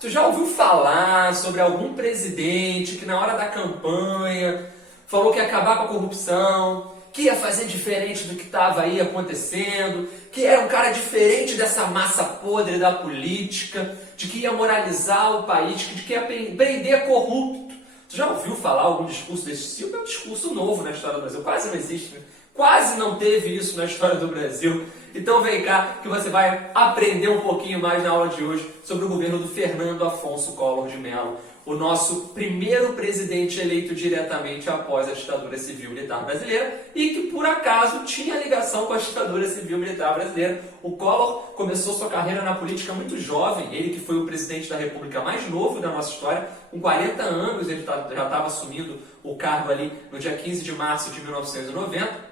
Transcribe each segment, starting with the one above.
Tu já ouviu falar sobre algum presidente que na hora da campanha falou que ia acabar com a corrupção, que ia fazer diferente do que estava aí acontecendo, que era um cara diferente dessa massa podre da política, de que ia moralizar o país, de que ia prender corrupto? Tu já ouviu falar algum discurso desse tipo? É um discurso novo na história do Brasil, quase não existe, né? Quase não teve isso na história do Brasil. Então vem cá que você vai aprender um pouquinho mais na aula de hoje sobre o governo do Fernando Afonso Collor de Mello, o nosso primeiro presidente eleito diretamente após a ditadura civil-militar brasileira e que, por acaso, tinha ligação com a ditadura civil-militar brasileira. O Collor começou sua carreira na política muito jovem, ele que foi o presidente da República mais novo da nossa história, com 40 anos, ele já estava assumindo o cargo ali no dia 15 de março de 1990.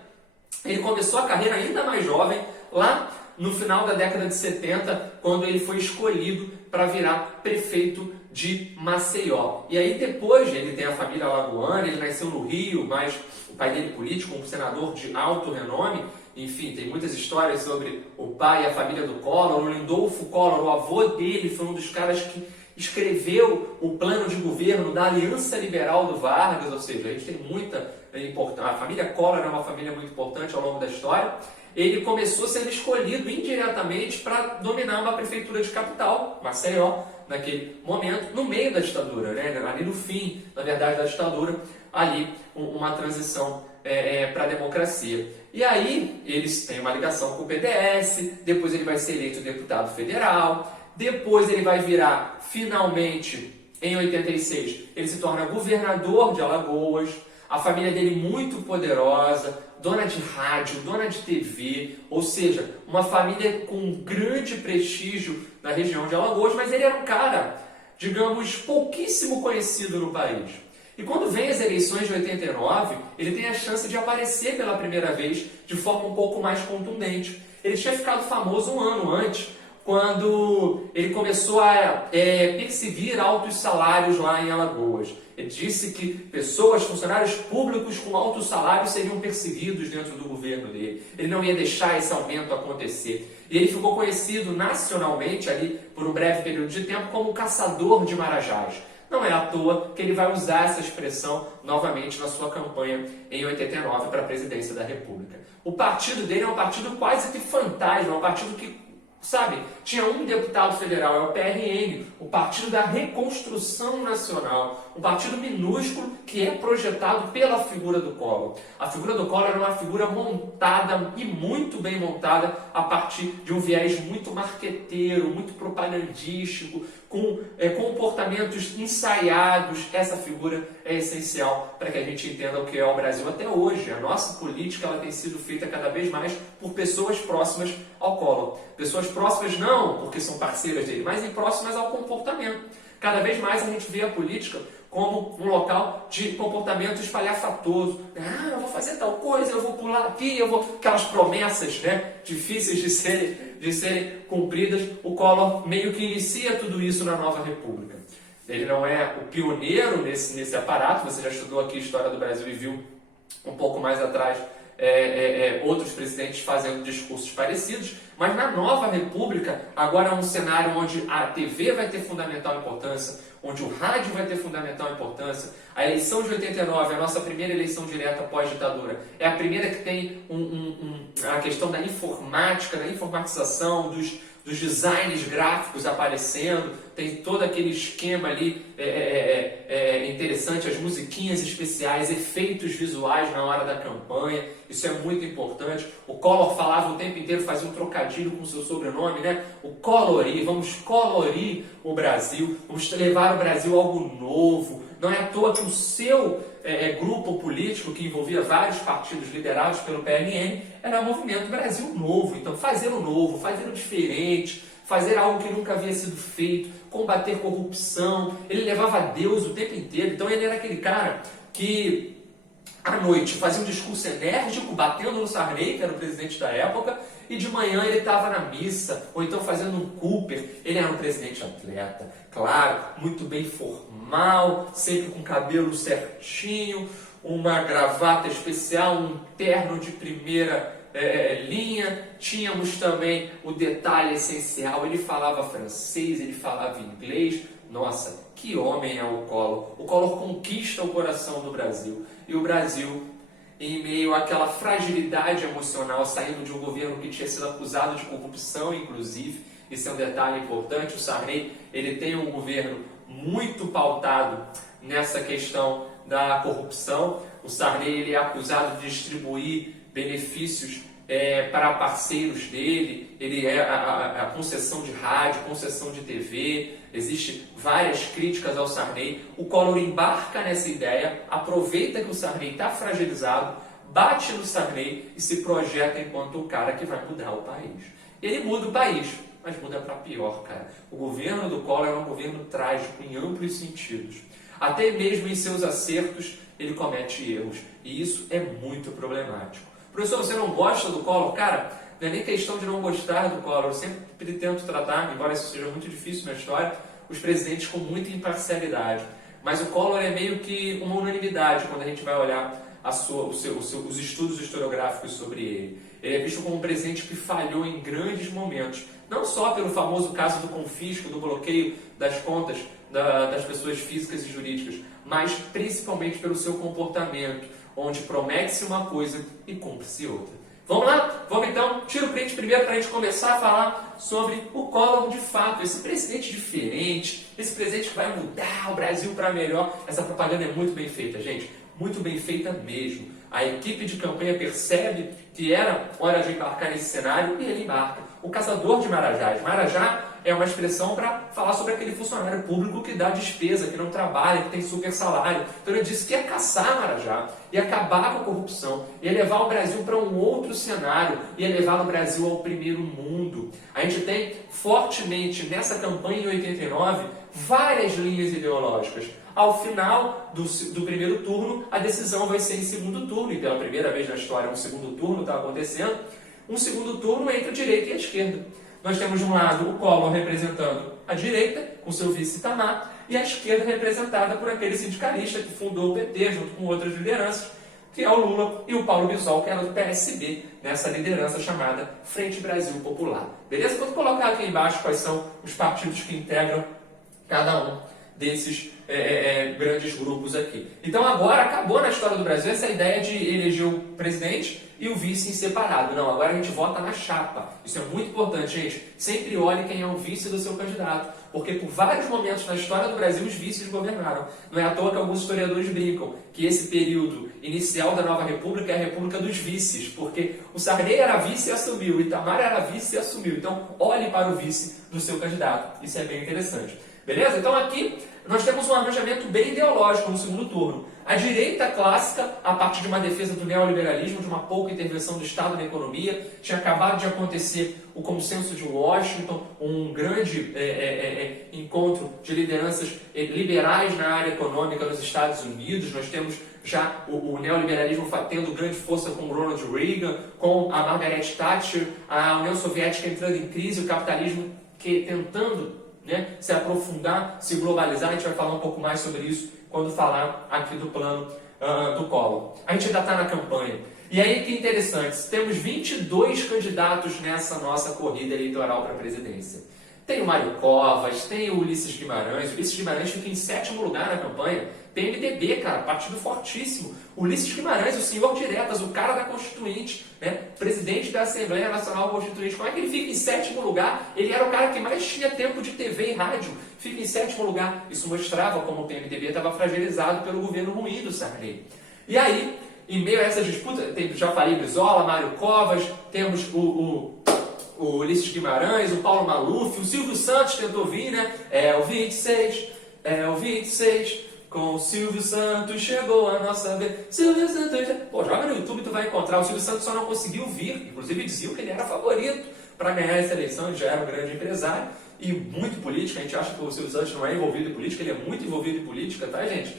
Ele começou a carreira ainda mais jovem, lá no final da década de 70, quando ele foi escolhido para virar prefeito de Maceió. E aí depois ele tem a família alagoana, ele nasceu no Rio, mas o pai dele político, um senador de alto renome. Enfim, tem muitas histórias sobre o pai e a família do Collor. O Lindolfo Collor, o avô dele, foi um dos caras que escreveu o plano de governo da Aliança Liberal do Vargas, ou seja, a gente tem muita importância. A família Collor é uma família muito importante ao longo da história. Ele começou sendo escolhido indiretamente para dominar uma prefeitura de capital, Maceió, naquele momento, no meio da ditadura, né? Ali no fim, na verdade, da ditadura, ali uma transição para a democracia. E aí, eles têm uma ligação com o PDS, depois ele vai ser eleito deputado federal, depois ele vai virar, finalmente, em 86, ele se torna governador de Alagoas, a família dele muito poderosa, dona de rádio, dona de TV, ou seja, uma família com um grande prestígio na região de Alagoas, mas ele era um cara, digamos, pouquíssimo conhecido no país. E quando vem as eleições de 89, ele tem a chance de aparecer pela primeira vez de forma um pouco mais contundente. Ele tinha ficado famoso um ano antes, quando ele começou a perseguir altos salários lá em Alagoas. Ele disse que pessoas, funcionários públicos com altos salários seriam perseguidos dentro do governo dele. Ele não ia deixar esse aumento acontecer. E ele ficou conhecido nacionalmente, ali por um breve período de tempo, como o caçador de marajás. Não é à toa que ele vai usar essa expressão novamente na sua campanha em 89 para a presidência da República. O partido dele é um partido quase que fantasma, é um partido que, sabe, tinha um deputado federal, é o PRN, o Partido da Reconstrução Nacional, um partido minúsculo que é projetado pela figura do Collor. A figura do Collor era uma figura montada e muito bem montada a partir de um viés muito marqueteiro, muito propagandístico, com comportamentos ensaiados. Essa figura é essencial para que a gente entenda o que é o Brasil até hoje. A nossa política ela tem sido feita cada vez mais por pessoas próximas ao Collor. Pessoas próximas não porque são parceiras dele, mas próximas ao comportamento. Cada vez mais a gente vê a política como um local de comportamento espalhafatoso. Ah, eu vou fazer tal coisa, eu vou pular aqui, eu vou... Aquelas promessas, né, difíceis de serem cumpridas. O Collor meio que inicia tudo isso na Nova República. Ele não é o pioneiro nesse aparato. Você já estudou aqui a história do Brasil e viu um pouco mais atrás outros presidentes fazendo discursos parecidos, mas na Nova República, agora é um cenário onde a TV vai ter fundamental importância, onde o rádio vai ter fundamental importância. A eleição de 89, a nossa primeira eleição direta pós-ditadura, é a primeira que tem a questão da informática, da informatização, dos designs gráficos aparecendo, tem todo aquele esquema ali interessante, as musiquinhas especiais, efeitos visuais na hora da campanha, isso é muito importante. O Collor falava o tempo inteiro, fazia um trocadilho com o seu sobrenome, né? O colorir, vamos colorir o Brasil, vamos levar o Brasil a algo novo. Não é à toa que o seu grupo político, que envolvia vários partidos liderados pelo PRN, era o Movimento Brasil Novo. Então, fazer o novo, fazer o diferente, fazer algo que nunca havia sido feito, combater corrupção. Ele levava Deus o tempo inteiro. Então, ele era aquele cara que, à noite, fazia um discurso enérgico, batendo no Sarney, que era o presidente da época, e de manhã ele estava na missa, ou então fazendo um Cooper. Ele era um presidente atleta, claro, muito bem formal, sempre com cabelo certinho, uma gravata especial, um terno de primeira linha. Tínhamos também o detalhe essencial, ele falava francês, ele falava inglês, nossa, que homem é o Collor. O Collor conquista o coração do Brasil. E o Brasil, em meio àquela fragilidade emocional, saindo de um governo que tinha sido acusado de corrupção, inclusive, isso é um detalhe importante, o Sarney, ele tem um governo muito pautado nessa questão da corrupção. O Sarney, ele é acusado de distribuir benefícios para parceiros dele, ele é a concessão de rádio, concessão de TV, existe várias críticas ao Sarney. O Collor embarca nessa ideia, aproveita que o Sarney está fragilizado, bate no Sarney e se projeta enquanto o cara que vai mudar o país. Ele muda o país, mas muda para pior, cara. O governo do Collor é um governo trágico em amplos sentidos. Até mesmo em seus acertos, ele comete erros. E isso é muito problemático. Professor, você não gosta do Collor? Cara, não é nem questão de não gostar do Collor. Eu sempre tento tratar, embora isso seja muito difícil na história, os presidentes com muita imparcialidade. Mas o Collor é meio que uma unanimidade quando a gente vai olhar os estudos historiográficos sobre ele. Ele é visto como um presidente que falhou em grandes momentos. Não só pelo famoso caso do confisco, do bloqueio das contas das pessoas físicas e jurídicas, mas principalmente pelo seu comportamento, onde promete-se uma coisa e cumpre-se outra. Vamos lá? Vamos então, tira o print primeiro para a gente começar a falar sobre o Collor de fato, esse presidente diferente, esse presidente que vai mudar o Brasil para melhor. Essa propaganda é muito bem feita, gente, muito bem feita mesmo. A equipe de campanha percebe que era hora de embarcar nesse cenário e ele embarca. O caçador de Marajás. Marajá é uma expressão para falar sobre aquele funcionário público que dá despesa, que não trabalha, que tem super salário. Então ele disse que ia caçar Marajá, ia acabar com a corrupção, ia levar o Brasil para um outro cenário, ia levar o Brasil ao primeiro mundo. A gente tem fortemente nessa campanha em 89 várias linhas ideológicas. Ao final do primeiro turno, a decisão vai ser em segundo turno, e pela primeira vez na história um segundo turno está acontecendo, um segundo turno entre a direita e a esquerda. Nós temos de um lado o Collor representando a direita, com seu vice Itamar, e a esquerda representada por aquele sindicalista que fundou o PT, junto com outras lideranças, que é o Lula e o Paulo Bisol, que era do PSB, nessa liderança chamada Frente Brasil Popular. Beleza? Vou colocar aqui embaixo quais são os partidos que integram cada um desses grandes grupos aqui. Então agora acabou na história do Brasil essa ideia de eleger o presidente e o vice em separado. Não, agora a gente vota na chapa. Isso é muito importante, gente. Sempre olhe quem é o vice do seu candidato, porque por vários momentos na história do Brasil os vices governaram. Não é à toa que alguns historiadores brincam que esse período inicial da nova república é a república dos vices, porque o Sarney era vice e assumiu, o Itamar era vice e assumiu. Então olhe para o vice do seu candidato. Isso é bem interessante. Beleza? Então aqui nós temos um arranjamento bem ideológico no segundo turno. A direita clássica, a partir de uma defesa do neoliberalismo, de uma pouca intervenção do Estado na economia, tinha acabado de acontecer o consenso de Washington, um grande encontro de lideranças liberais na área econômica nos Estados Unidos. Nós temos já o neoliberalismo tendo grande força com Ronald Reagan, com a Margaret Thatcher, a União Soviética entrando em crise, o capitalismo tentando se aprofundar, se globalizar. A gente vai falar um pouco mais sobre isso quando falar aqui do plano do Collor. A gente ainda está na campanha. E aí que interessante, temos 22 candidatos nessa nossa corrida eleitoral para a presidência. Tem o Mário Covas, tem o Ulisses Guimarães. O Ulisses Guimarães fica em 7º lugar na campanha. PMDB, cara, partido fortíssimo. Ulisses Guimarães, o senhor diretas, o cara da Constituinte, presidente da Assembleia Nacional Constituinte. Como é que ele fica em 7º lugar? Ele era o cara que mais tinha tempo de TV e rádio. Fica em 7º lugar. Isso mostrava como o PMDB estava fragilizado pelo governo ruim do Sarney. E aí, em meio a essa disputa, já falei Brizola, Mário Covas, temos o Ulisses Guimarães, o Paulo Maluf, o Silvio Santos tentou vir, É o 26, com o Silvio Santos chegou a nossa vez. Silvio Santos. Pô, joga no YouTube, tu vai encontrar. O Silvio Santos só não conseguiu vir. Inclusive diziam que ele era favorito para ganhar essa eleição. Ele já era um grande empresário e muito político. A gente acha que o Silvio Santos não é envolvido em política, ele é muito envolvido em política, tá, gente?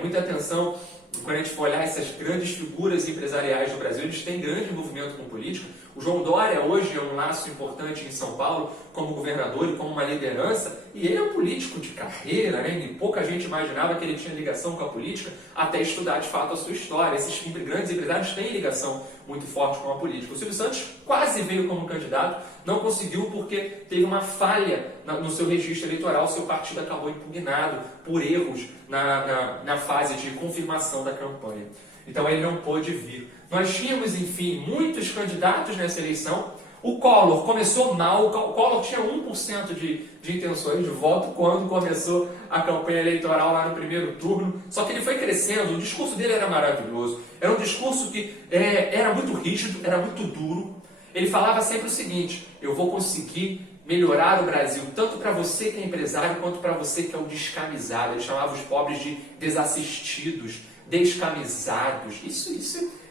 Muita atenção quando a gente for olhar essas grandes figuras empresariais do Brasil, eles têm grande envolvimento com política. O João Dória hoje é um laço importante em São Paulo como governador e como uma liderança, e ele é um político de carreira, né? E pouca gente imaginava que ele tinha ligação com a política até estudar de fato a sua história. Esses grandes empresários têm ligação muito forte com a política. O Silvio Santos quase veio como candidato, não conseguiu porque teve uma falha no seu registro eleitoral, seu partido acabou impugnado por erros na fase de confirmação da campanha. Então ele não pôde vir. Nós tínhamos, enfim, muitos candidatos nessa eleição. O Collor começou mal, o Collor tinha 1% de intenções de voto quando começou a campanha eleitoral lá no primeiro turno, só que ele foi crescendo, o discurso dele era maravilhoso, era um discurso que era muito rígido, era muito duro. Ele falava sempre o seguinte: eu vou conseguir melhorar o Brasil, tanto para você que é empresário, quanto para você que é o descamisado. Ele chamava os pobres de desassistidos, descamisados.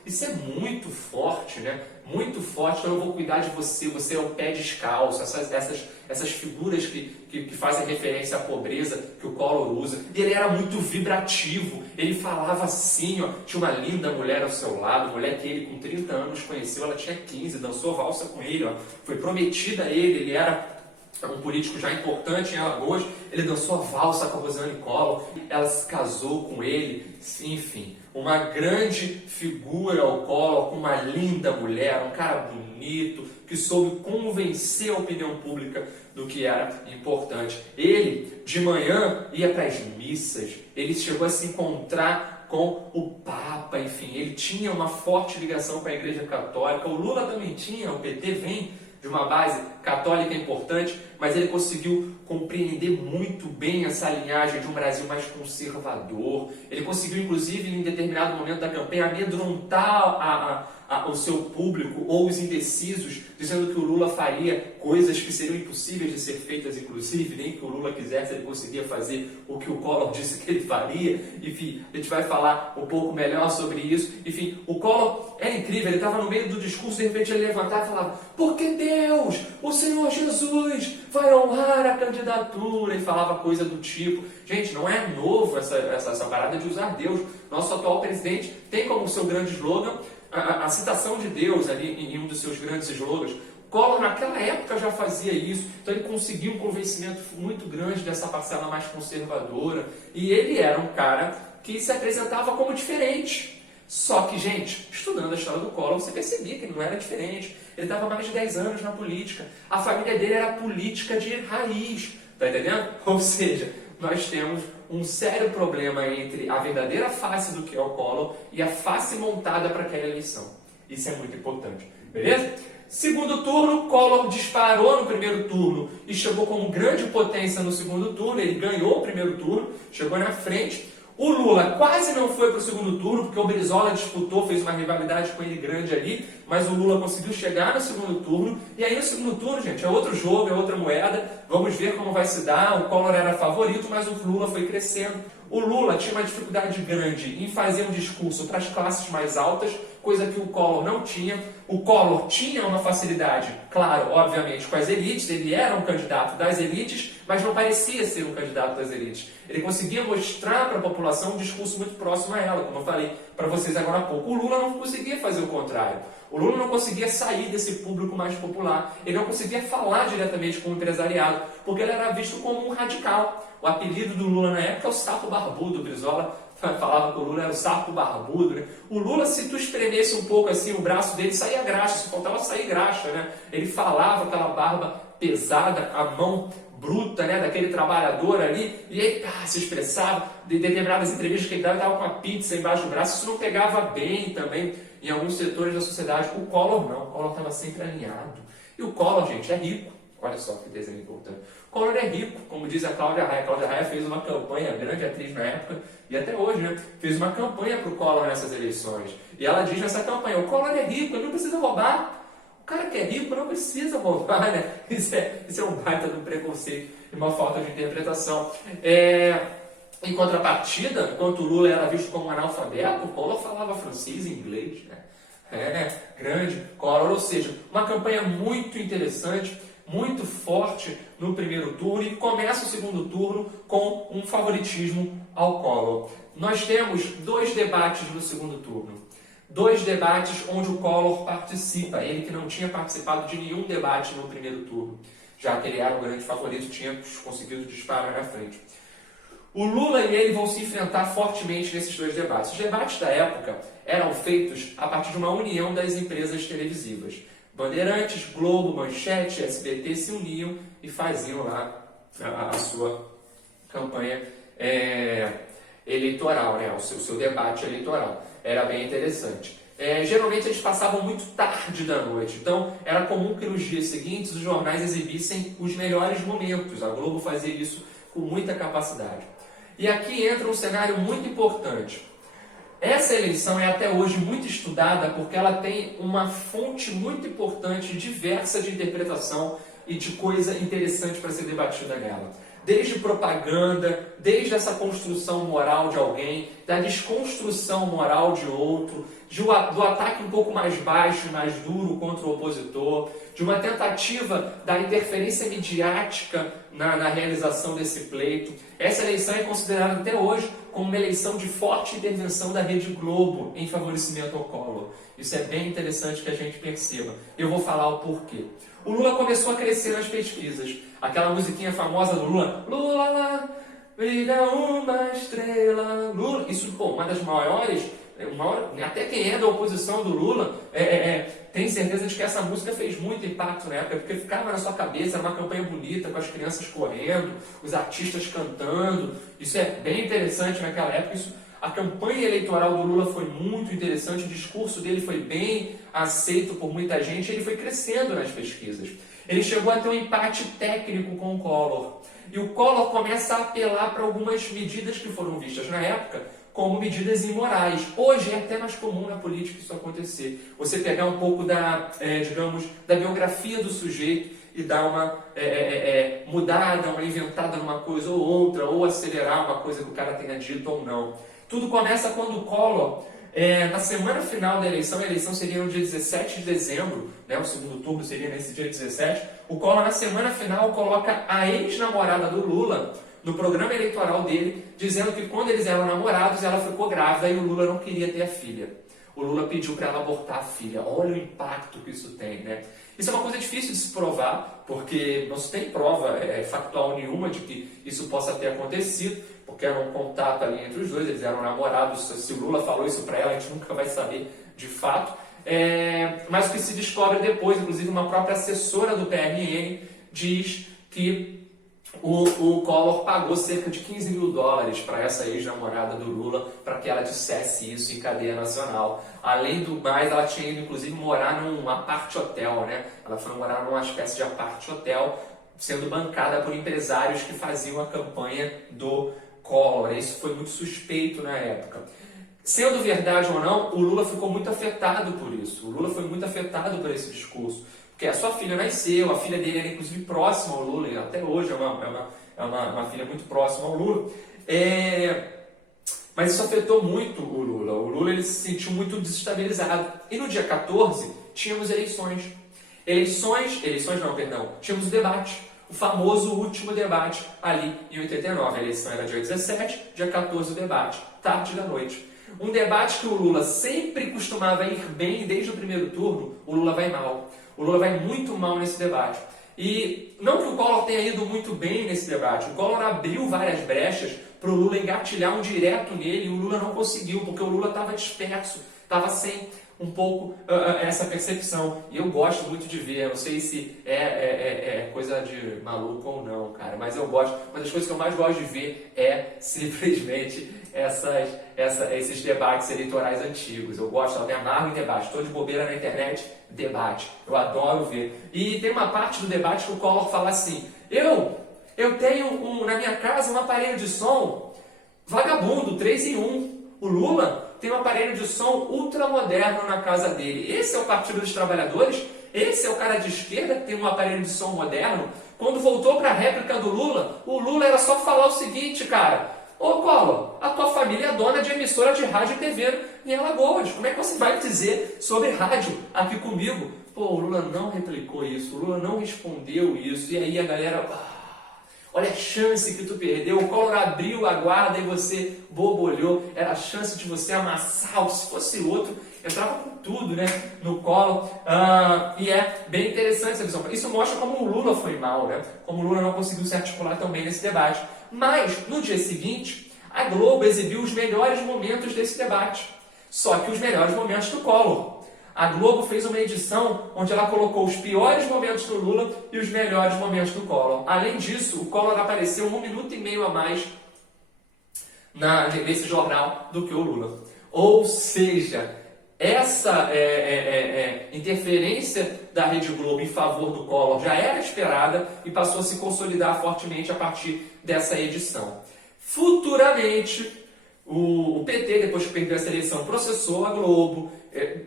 Isso é muito forte, né? Muito forte. Então eu vou cuidar de você, você é o pé descalço, essas figuras que fazem referência à pobreza que o Collor usa. E ele era muito vibrativo, ele falava assim, ó, tinha uma linda mulher ao seu lado, mulher que ele com 30 anos conheceu, ela tinha 15, dançou valsa com ele, ó, foi prometida a ele era um político já importante em Alagoas, ele dançou a valsa com a Rosiane Collor, ela se casou com ele, enfim, uma grande figura o Collor, com uma linda mulher, um cara bonito, que soube convencer a opinião pública do que era importante. Ele, de manhã, ia para as missas, ele chegou a se encontrar com o Papa, enfim, ele tinha uma forte ligação com a Igreja Católica, o Lula também tinha, o PT vem de uma base católica importante, mas ele conseguiu compreender muito bem essa linhagem de um Brasil mais conservador. Ele conseguiu, inclusive, em determinado momento da campanha, amedrontar o seu público ou os indecisos, dizendo que o Lula faria coisas que seriam impossíveis de ser feitas, inclusive, nem que o Lula quisesse, ele conseguia fazer o que o Collor disse que ele faria. Enfim, a gente vai falar um pouco melhor sobre isso. Enfim, o Collor é incrível, ele estava no meio do discurso, de repente ele levantava e falava: porque Deus, o Senhor Jesus, vai honrar a candidatura, e falava coisa do tipo. Gente, não é novo essa parada de usar Deus. Nosso atual presidente tem como seu grande slogan a citação de Deus ali em um dos seus grandes slogans. Collor naquela época já fazia isso, então ele conseguiu um convencimento muito grande dessa parcela mais conservadora, e ele era um cara que se apresentava como diferente. Só que, gente, estudando a história do Collor, você percebia que ele não era diferente. Ele estava mais de 10 anos na política. A família dele era política de raiz, tá entendendo? Ou seja, nós temos um sério problema entre a verdadeira face do que é o Collor e a face montada para aquela eleição. Isso é muito importante, beleza? Segundo turno, Collor disparou no primeiro turno e chegou como grande potência no segundo turno. Ele ganhou o primeiro turno, chegou na frente. O Lula quase não foi para o segundo turno, porque o Brizola disputou, fez uma rivalidade com ele grande ali, mas o Lula conseguiu chegar no segundo turno. E aí no segundo turno, gente, é outro jogo, é outra moeda. Vamos ver como vai se dar. O Collor era favorito, mas o Lula foi crescendo. O Lula tinha uma dificuldade grande em fazer um discurso para as classes mais altas, coisa que o Collor não tinha. O Collor tinha uma facilidade, claro, obviamente, com as elites. Ele era um candidato das elites, mas não parecia ser um candidato das elites. Ele conseguia mostrar para a população um discurso muito próximo a ela, como eu falei para vocês agora há pouco. O Lula não conseguia fazer o contrário. O Lula não conseguia sair desse público mais popular. Ele não conseguia falar diretamente com o empresariado, porque ele era visto como um radical. O apelido do Lula na época é o sapo barbudo. O Brizola falava que o Lula era o sapo barbudo, né? O Lula, se tu espremesse um pouco assim, o braço dele saía graxa, se faltava sair graxa, né? Ele falava aquela barba pesada, a mão bruta, né, daquele trabalhador ali, e ele se expressava. De determinadas entrevistas que ele dava, estava com a pizza embaixo do braço. Isso não pegava bem também em alguns setores da sociedade. O Collor não, o Collor estava sempre alinhado. E o Collor, gente, é rico. Olha só que desenho importante. O Collor é rico, como diz a Cláudia Raia. A Cláudia Raia fez uma campanha, grande atriz na época, e até hoje, né, fez uma campanha para o Collor nessas eleições. E ela diz nessa campanha: o Collor é rico, ele não precisa roubar. O cara que é rico não precisa roubar, né? Isso é um baita do preconceito e uma falta de interpretação. Em contrapartida, enquanto o Lula era visto como um analfabeto, o Collor falava francês e inglês, né? Grande Collor, ou seja, uma campanha muito interessante, muito forte no primeiro turno, e começa o segundo turno com um favoritismo ao Collor. nós temos 2 debates no segundo turno. 2 debates onde o Collor participa, ele que não tinha participado de nenhum debate no primeiro turno, já que ele era o grande favorito, tinha conseguido disparar na frente. O Lula e ele vão se enfrentar fortemente nesses 2 debates. Os debates da época eram feitos a partir de uma união das empresas televisivas. Bandeirantes, Globo, Manchete, SBT se uniam e faziam lá a sua campanha eleitoral, né? o seu debate eleitoral. Era bem interessante. Geralmente eles passavam muito tarde da noite, então era comum que nos dias seguintes os jornais exibissem os melhores momentos. A Globo fazia isso com muita capacidade. E aqui entra um cenário muito importante. Essa eleição é até hoje muito estudada porque ela tem uma fonte muito importante, diversa de interpretação e de coisa interessante para ser debatida nela. Desde propaganda, desde essa construção moral de alguém, da desconstrução moral de outro, do ataque um pouco mais baixo, mais duro contra o opositor, de uma tentativa da interferência midiática na realização desse pleito. Essa eleição é considerada até hoje como uma eleição de forte intervenção da Rede Globo em favorecimento ao Collor. Isso é bem interessante que a gente perceba. Eu vou falar o porquê. O Lula começou a crescer nas pesquisas. Aquela musiquinha famosa do Lula, Lula lá, brilha uma estrela, Lula. Isso, uma das maiores, até quem é da oposição do Lula tem certeza de que essa música fez muito impacto na época, porque ficava na sua cabeça, era uma campanha bonita, com as crianças correndo, os artistas cantando. Isso é bem interessante naquela época. A campanha eleitoral do Lula foi muito interessante, o discurso dele foi bem aceito por muita gente, ele foi crescendo nas pesquisas. Ele chegou a ter um empate técnico com o Collor. E o Collor começa a apelar para algumas medidas que foram vistas na época como medidas imorais. Hoje é até mais comum na política isso acontecer. Você pegar um pouco da biografia do sujeito e dar uma mudada, uma inventada numa coisa ou outra, ou acelerar uma coisa que o cara tenha dito ou não. Tudo começa quando o Collor, na semana final da eleição, a eleição seria no dia 17 de dezembro, né, o segundo turno seria nesse dia 17, o Collor na semana final coloca a ex-namorada do Lula no programa eleitoral dele, dizendo que quando eles eram namorados, ela ficou grávida e o Lula não queria ter a filha. O Lula pediu para ela abortar a filha. Olha o impacto que isso tem, né? Isso é uma coisa difícil de se provar, porque não se tem prova factual nenhuma de que isso possa ter acontecido, porque era um contato ali entre os dois, eles eram namorados. Se o Lula falou isso para ela, a gente nunca vai saber de fato. Mas o que se descobre depois, inclusive uma própria assessora do PRN diz que o Collor pagou cerca de $15 mil para essa ex-namorada do Lula para que ela dissesse isso em cadeia nacional. Além do mais, ela tinha ido inclusive morar num apart-hotel, né? Ela foi morar numa espécie de apart-hotel, sendo bancada por empresários que faziam a campanha do Collor. Isso foi muito suspeito na época. Sendo verdade ou não, o Lula ficou muito afetado por isso. O Lula foi muito afetado por esse discurso. Porque a sua filha nasceu, a filha dele era inclusive próxima ao Lula, e até hoje é uma filha muito próxima ao Lula. Mas isso afetou muito o Lula. O Lula ele se sentiu muito desestabilizado. E no dia 14, tínhamos eleições. Tínhamos o debate. O famoso último debate ali em 89. A eleição era dia 17, dia 14 o debate, tarde da noite. Um debate que o Lula sempre costumava ir bem desde o primeiro turno, o Lula vai mal. O Lula vai muito mal nesse debate. E não que o Collor tenha ido muito bem nesse debate. O Collor abriu várias brechas para o Lula engatilhar um direto nele e o Lula não conseguiu, porque o Lula estava disperso, estava sem um pouco essa percepção. E eu gosto muito de ver, eu não sei se é coisa de maluco ou não, cara, mas eu gosto. Uma das coisas que eu mais gosto de ver é simplesmente esses debates eleitorais antigos. Eu gosto, eu me amarro em debate. Estou de bobeira na internet, debate. Eu adoro ver. E tem uma parte do debate que o Collor fala assim: eu tenho na minha casa um aparelho de som vagabundo, 3 em 1. O Lula tem um aparelho de som ultramoderno na casa dele. Esse é o Partido dos Trabalhadores? Esse é o cara de esquerda que tem um aparelho de som moderno? Quando voltou para a réplica do Lula, o Lula era só falar o seguinte, cara: ô Collor, a tua família é dona de emissora de rádio e TV em Alagoas. Como é que você vai dizer sobre rádio aqui comigo? Pô, o Lula não replicou isso, o Lula não respondeu isso. E aí a galera... Olha a chance que tu perdeu. O Collor abriu a guarda e você bobolhou. Era a chance de você amassar. Se fosse outro, entrava com tudo, né, no Collor. E é bem interessante essa visão. Isso mostra como o Lula foi mal, né? Como o Lula não conseguiu se articular tão bem nesse debate. Mas, no dia seguinte, a Globo exibiu os melhores momentos desse debate. Só que os melhores momentos do Collor. A Globo fez uma edição onde ela colocou os piores momentos do Lula e os melhores momentos do Collor. Além disso, o Collor apareceu 1 minuto e meio a mais nesse jornal do que o Lula. Ou seja, essa interferência da Rede Globo em favor do Collor já era esperada e passou a se consolidar fortemente a partir dessa edição. Futuramente, o PT, depois que perdeu essa eleição, processou a Globo.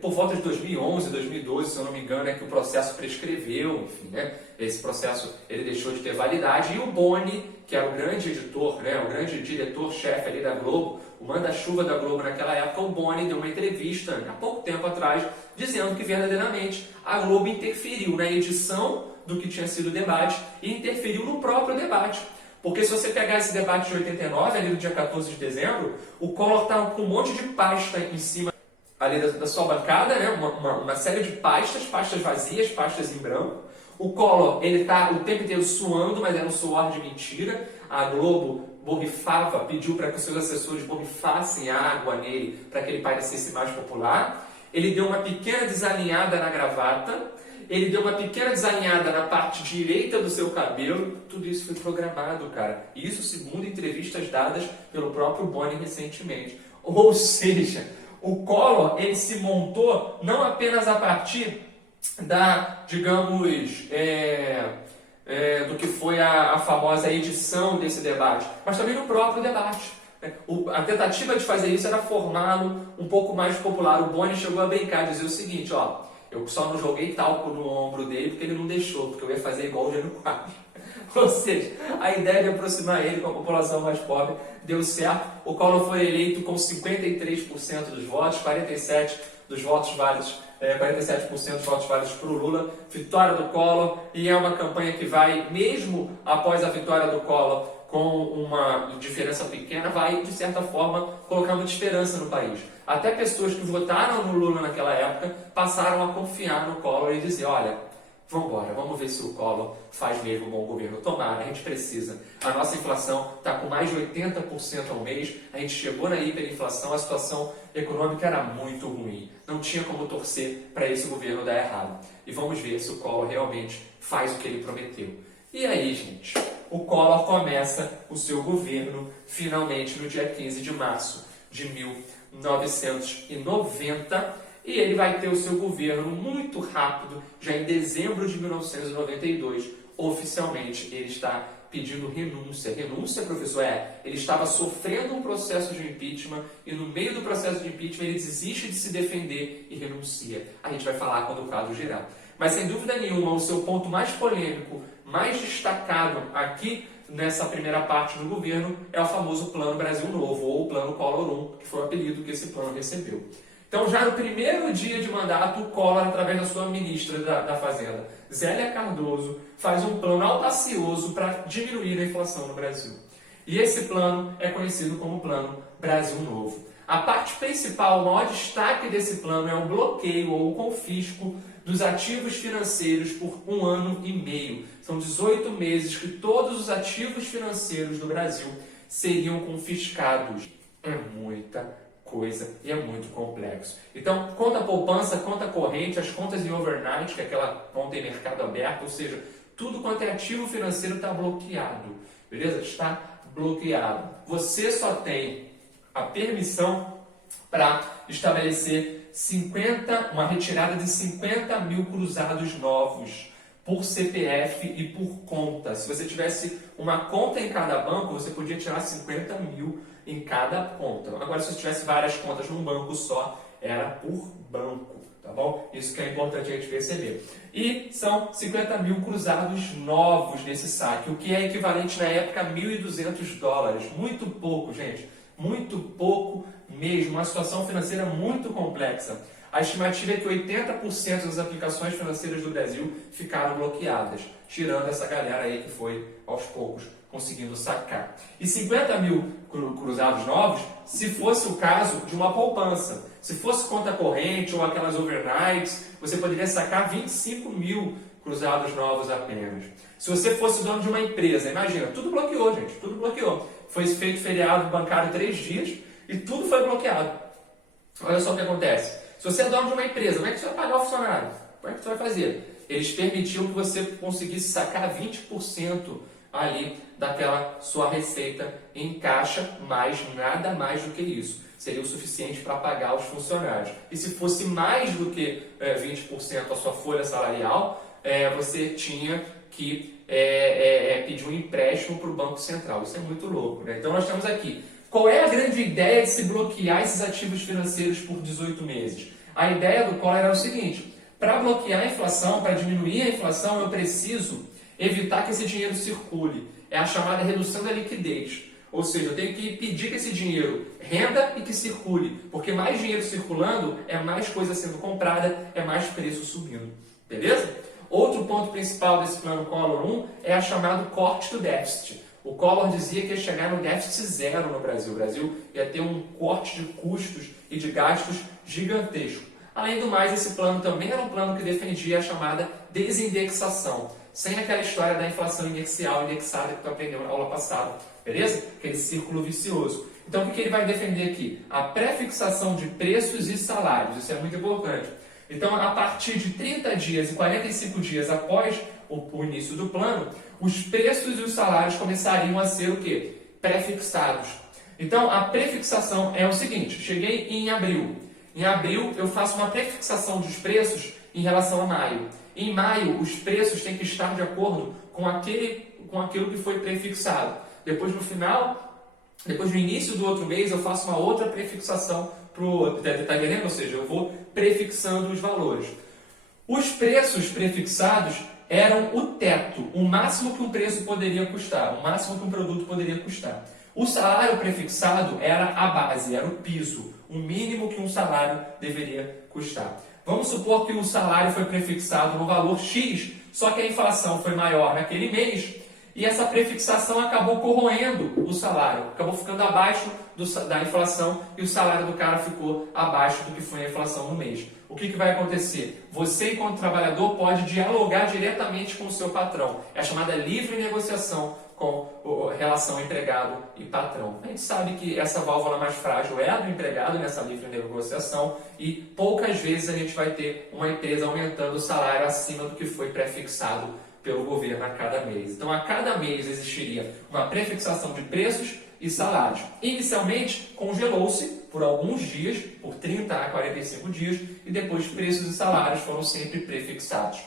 Por volta de 2011, 2012, se eu não me engano, é que o processo prescreveu, enfim, né? Esse processo ele deixou de ter validade. E o Boni, que era o grande editor, né? O grande diretor-chefe ali da Globo, o manda-chuva da Globo naquela época, o Boni deu uma entrevista há pouco tempo atrás, dizendo que verdadeiramente a Globo interferiu na edição do que tinha sido o debate e interferiu no próprio debate. Porque se você pegar esse debate de 89, ali no dia 14 de dezembro, o Collor estava com um monte de pasta em cima ali da sua bancada, né? Uma série de pastas vazias, pastas em branco. O Collor, ele está o tempo inteiro suando, mas era um suor de mentira. A Globo borrifava, pediu para que os seus assessores borrifassem água nele para que ele parecesse mais popular. Ele deu uma pequena desalinhada na gravata. Ele deu uma pequena desalinhada na parte direita do seu cabelo. Tudo isso foi programado, cara. Isso segundo entrevistas dadas pelo próprio Boni recentemente. Ou seja, o Collor, ele se montou não apenas a partir da, digamos, do que foi a famosa edição desse debate, mas também no próprio debate. A tentativa de fazer isso era formá-lo um pouco mais popular. O Boni chegou a brincar, dizer o seguinte, ó, eu só não joguei talco no ombro dele porque ele não deixou, porque eu ia fazer igual o Jânio Quadros. Ou seja, a ideia de aproximar ele com a população mais pobre deu certo. O Collor foi eleito com 53% dos votos, 47% dos votos válidos para o Lula. Vitória do Collor, e é uma campanha que vai, mesmo após a vitória do Collor, com uma diferença pequena, vai, de certa forma, colocar muita esperança no país. Até pessoas que votaram no Lula naquela época passaram a confiar no Collor e dizer, olha, vamos embora, vamos ver se o Collor faz mesmo um bom governo. Tomara, a gente precisa. A nossa inflação está com mais de 80% ao mês, a gente chegou na hiperinflação, a situação econômica era muito ruim. Não tinha como torcer para esse governo dar errado. E vamos ver se o Collor realmente faz o que ele prometeu. E aí, gente, o Collor começa o seu governo finalmente no dia 15 de março de 1990, e ele vai ter o seu governo muito rápido, já em dezembro de 1992, oficialmente ele está pedindo renúncia. Renúncia, professor, ele estava sofrendo um processo de impeachment e no meio do processo de impeachment ele desiste de se defender e renuncia. A gente vai falar quando o quadro girar. Mas sem dúvida nenhuma, o seu ponto mais polêmico, mais destacado aqui nessa primeira parte do governo é o famoso Plano Brasil Novo, ou o Plano Collor I, que foi o apelido que esse plano recebeu. Então, já no primeiro dia de mandato, o Collor, através da sua ministra da Fazenda, Zélia Cardoso, faz um plano audacioso para diminuir a inflação no Brasil. E esse plano é conhecido como Plano Brasil Novo. A parte principal, o maior destaque desse plano é o bloqueio ou o confisco dos ativos financeiros por 1 ano e meio. São 18 meses que todos os ativos financeiros do Brasil seriam confiscados. É muita coisa e é muito complexo. Então, conta poupança, conta corrente, as contas em overnight, que é aquela conta em mercado aberto, ou seja, tudo quanto é ativo financeiro está bloqueado. Beleza? Está bloqueado. Você só tem a permissão para estabelecer uma retirada de 50 mil cruzados novos por CPF e por conta. Se você tivesse uma conta em cada banco, você podia tirar 50 mil em cada conta. Agora, se você tivesse várias contas num banco só, era por banco, tá bom? Isso que é importante a gente perceber. E são 50 mil cruzados novos nesse saque, o que é equivalente na época a $1.200. Muito pouco, gente. Muito pouco mesmo. Uma situação financeira muito complexa. A estimativa é que 80% das aplicações financeiras do Brasil ficaram bloqueadas, tirando essa galera aí que foi, aos poucos, conseguindo sacar. E 50 mil cruzados novos, se fosse o caso de uma poupança. Se fosse conta corrente ou aquelas overnights, você poderia sacar 25 mil cruzados novos apenas. Se você fosse dono de uma empresa, imagina, tudo bloqueou, gente, tudo bloqueou. Foi feito feriado bancário 3 dias e tudo foi bloqueado. Olha só o que acontece. Se você é dono de uma empresa, como é que você vai pagar o funcionário? Como é que você vai fazer? Eles permitiam que você conseguisse sacar 20% ali daquela sua receita em caixa, mas nada mais do que isso. Seria o suficiente para pagar os funcionários. E se fosse mais do que 20% a sua folha salarial, você tinha que pedir um empréstimo para o Banco Central. Isso é muito louco, né? Então nós temos aqui. Qual é a grande ideia de se bloquear esses ativos financeiros por 18 meses? A ideia do Collor era o seguinte: para bloquear a inflação, para diminuir a inflação, eu preciso evitar que esse dinheiro circule. É a chamada redução da liquidez. Ou seja, eu tenho que pedir que esse dinheiro renda e que circule. Porque mais dinheiro circulando, é mais coisa sendo comprada, é mais preço subindo. Beleza? Outro ponto principal desse plano Collor 1 é a chamada corte do déficit. O Collor dizia que ia chegar no déficit zero no Brasil. O Brasil ia ter um corte de custos e de gastos gigantesco. Além do mais, esse plano também era um plano que defendia a chamada desindexação, sem aquela história da inflação inercial indexada que tu aprendeu na aula passada, beleza? Aquele círculo vicioso. Então, o que ele vai defender aqui? A pré-fixação de preços e salários. Isso é muito importante. Então, a partir de 30 dias e 45 dias após o início do plano, os preços e os salários começariam a ser o quê? Pré-fixados. Então, a pré-fixação é o seguinte: cheguei em abril. Em abril, eu faço uma pré-fixação dos preços em relação a maio. Em maio, os preços têm que estar de acordo com aquilo que foi prefixado. Depois, no final, depois no início do outro mês, eu faço uma outra prefixação para o outro. Está entendendo? Ou seja, eu vou prefixando os valores. Os preços prefixados eram o teto, o máximo que um preço poderia custar, o máximo que um produto poderia custar. O salário prefixado era a base, era o piso, o mínimo que um salário deveria custar. Vamos supor que o salário foi prefixado no valor X, só que a inflação foi maior naquele mês e essa prefixação acabou corroendo o salário, acabou ficando abaixo da inflação e o salário do cara ficou abaixo do que foi a inflação no mês. O que vai acontecer? Você, enquanto trabalhador, pode dialogar diretamente com o seu patrão. É a chamada livre negociação com relação empregado e patrão. A gente sabe que essa válvula mais frágil é a do empregado nessa livre negociação e poucas vezes a gente vai ter uma empresa aumentando o salário acima do que foi prefixado pelo governo a cada mês. Então, a cada mês existiria uma prefixação de preços e salários. Inicialmente, congelou-se por alguns dias, por 30 a 45 dias, e depois preços e salários foram sempre prefixados.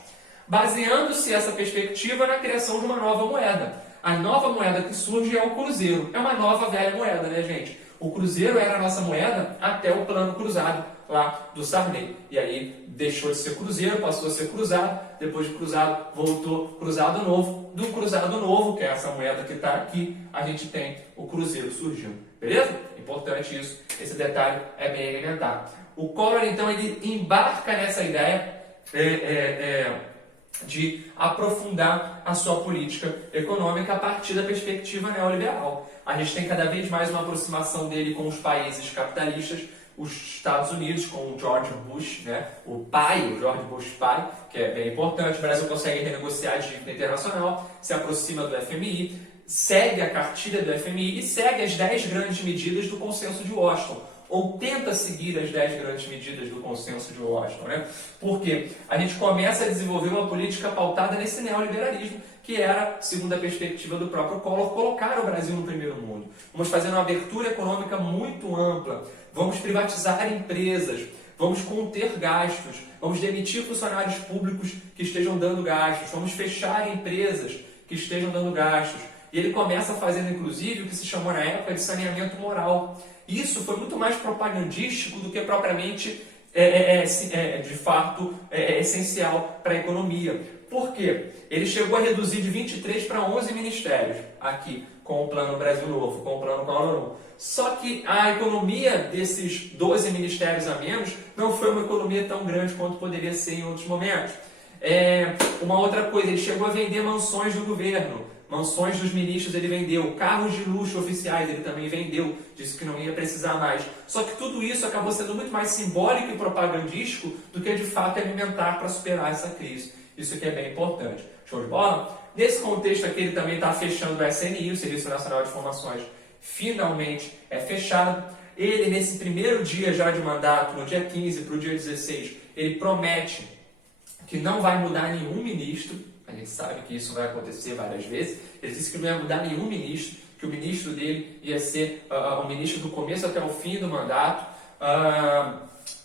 Baseando-se essa perspectiva na criação de uma nova moeda. A nova moeda que surge é o cruzeiro. É uma nova velha moeda, né, gente? O cruzeiro era a nossa moeda até o plano cruzado lá do Sarney. E aí deixou de ser cruzeiro, passou a ser cruzado. Depois de cruzado, voltou cruzado novo. Do cruzado novo, que é essa moeda que está aqui, a gente tem o cruzeiro surgindo. Beleza? Importante isso. Esse detalhe é bem elementar. O Collor, então, ele embarca nessa ideia de aprofundar a sua política econômica a partir da perspectiva neoliberal. A gente tem cada vez mais uma aproximação dele com os países capitalistas, os Estados Unidos com o George Bush, né? O George Bush pai, que é bem importante. O Brasil consegue renegociar a dívida internacional, se aproxima do FMI, segue a cartilha do FMI e segue as 10 grandes medidas do consenso de Washington, ou tenta seguir as 10 grandes medidas do consenso de Washington, né? Porque a gente começa a desenvolver uma política pautada nesse neoliberalismo, que era, segundo a perspectiva do próprio Collor, colocar o Brasil no primeiro mundo. Vamos fazer uma abertura econômica muito ampla, vamos privatizar empresas, vamos conter gastos, vamos demitir funcionários públicos que estejam dando gastos, vamos fechar empresas que estejam dando gastos. E ele começa fazendo, inclusive, o que se chamou na época de saneamento moral. Isso foi muito mais propagandístico do que propriamente, de fato, essencial para a economia. Por quê? Ele chegou a reduzir de 23 para 11 ministérios aqui, com o Plano Brasil Novo, com o Plano Collor 1. Só que a economia desses 12 ministérios a menos não foi uma economia tão grande quanto poderia ser em outros momentos. Uma outra coisa, ele chegou a vender mansões do governo mansões dos ministros ele vendeu, carros de luxo oficiais ele também vendeu, disse que não ia precisar mais. Só que tudo isso acabou sendo muito mais simbólico e propagandístico do que de fato alimentar para superar essa crise. Isso aqui é bem importante. Show de bola? Nesse contexto aqui ele também está fechando o SNI, o Serviço Nacional de Informações, finalmente é fechado. Ele, nesse primeiro dia já de mandato, no dia 15 para o dia 16, ele promete que não vai mudar nenhum ministro. A gente sabe que isso vai acontecer várias vezes. Ele disse que não ia mudar nenhum ministro, que o ministro dele ia ser o ministro do começo até o fim do mandato.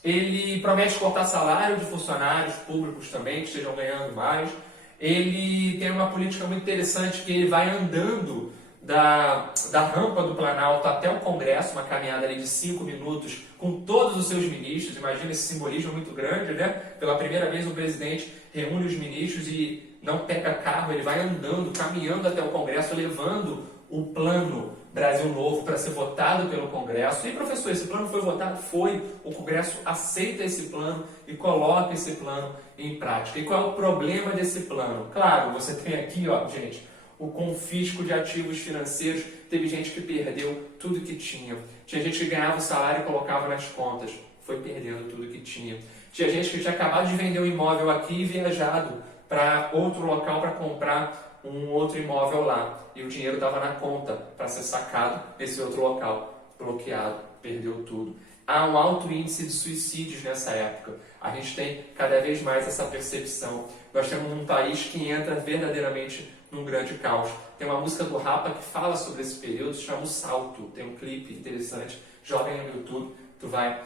Ele promete cortar salário de funcionários públicos também, que estejam ganhando mais. Ele tem uma política muito interessante que ele vai andando da rampa do Planalto até o Congresso, uma caminhada ali de 5 minutos com todos os seus ministros. Imagina esse simbolismo muito grande, né? Pela primeira vez o presidente reúne os ministros e não pega carro, ele vai andando, caminhando até o Congresso, levando o plano Brasil Novo para ser votado pelo Congresso. E professor, esse plano foi votado? Foi. O Congresso aceita esse plano e coloca esse plano em prática. E qual é o problema desse plano? Claro, você tem aqui, ó, gente, o confisco de ativos financeiros. Teve gente que perdeu tudo que tinha. Tinha gente que ganhava o salário e colocava nas contas. Foi perdendo tudo que tinha. Tinha gente que tinha acabado de vender um imóvel aqui e viajado para outro local para comprar um outro imóvel lá. E o dinheiro estava na conta para ser sacado nesse outro local. Bloqueado. Perdeu tudo. Há um alto índice de suicídios nessa época. A gente tem cada vez mais essa percepção. Nós temos um país que entra verdadeiramente num grande caos. Tem uma música do Rapa que fala sobre esse período, se chama O Salto. Tem um clipe interessante, joga aí no YouTube, tu vai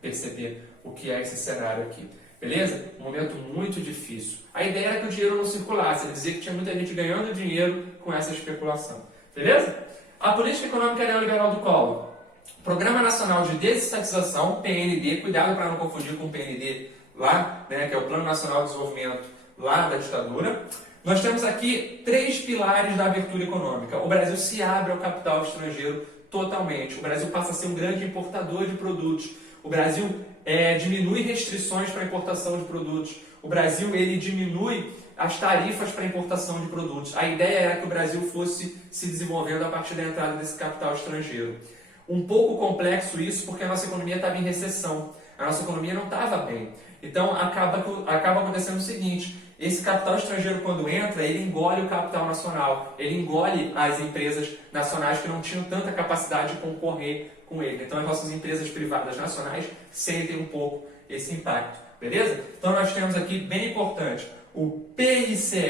perceber o que é esse cenário aqui. Beleza? Um momento muito difícil. A ideia era que o dinheiro não circulasse, ele dizia que tinha muita gente ganhando dinheiro com essa especulação. Beleza? A política econômica neoliberal do Collor. Programa Nacional de Desestatização, PND, cuidado para não confundir com o PND lá, né, que é o Plano Nacional de Desenvolvimento lá da ditadura. Nós temos aqui 3 pilares da abertura econômica. O Brasil se abre ao capital estrangeiro totalmente. O Brasil passa a ser um grande importador de produtos. O Brasil diminui restrições para a importação de produtos. O Brasil ele diminui as tarifas para a importação de produtos. A ideia era que o Brasil fosse se desenvolvendo a partir da entrada desse capital estrangeiro. Um pouco complexo isso porque a nossa economia estava em recessão. A nossa economia não estava bem. Então acaba acontecendo o seguinte: esse capital estrangeiro, quando entra, ele engole o capital nacional, ele engole as empresas nacionais que não tinham tanta capacidade de concorrer com ele. Então as nossas empresas privadas nacionais sentem um pouco esse impacto, beleza? Então nós temos aqui, bem importante, o PICE,